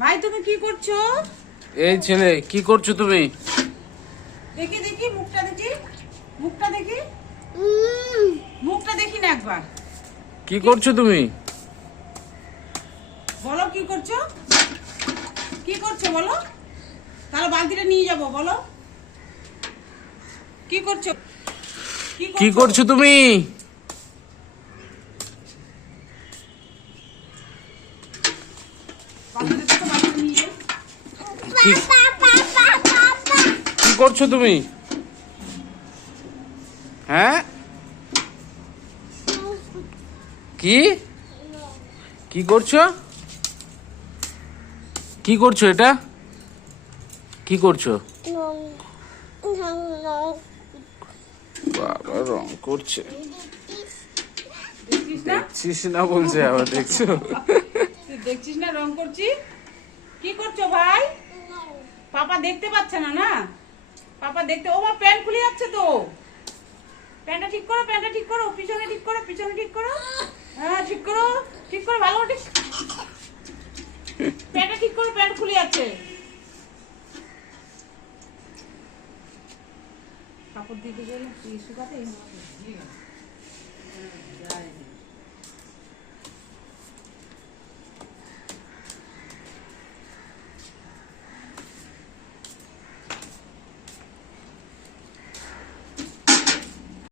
ভাই তুমি কি করছো? এই ছেলে কি করছো তুমি? দেখি দেখি মুখটা দেখি, মুখটা দেখি, মুখটা দেখি না একবার। কি করছো তুমি? বলো কি করছো, কি করছো বলো, তাহলে বালতিটা নিয়ে যাবো। বলো কি করছো, কি করছো তুমি? বালতিটা তো বালতিটা নিয়ে যাই। কি কি করছো তুমি? হ্যাঁ কি কি করছো? কি করছো এটা? কি করছো? বাবা রং করছে। দেখছিস না, দেখছিস না বলছে, আবার দেখছো? তুই দেখছিস না রং করছি? কি করছো ভাই? পাপা দেখতে পাচ্ছে না না, পাপা দেখতে, ও মা প্যান্ট খুলে যাচ্ছে তো। প্যান্টটা ঠিক করো, প্যান্টটা ঠিক করো, পিছনে ঠিক করো, পিছনে ঠিক করো। হ্যাঁ ঠিক করো, ঠিক করো, ভালো করে ঠিক। প্যান্টটা ঠিক করো, প্যান্ট খুলে যাচ্ছে। কাপড় দিতে গেলে শুকাতে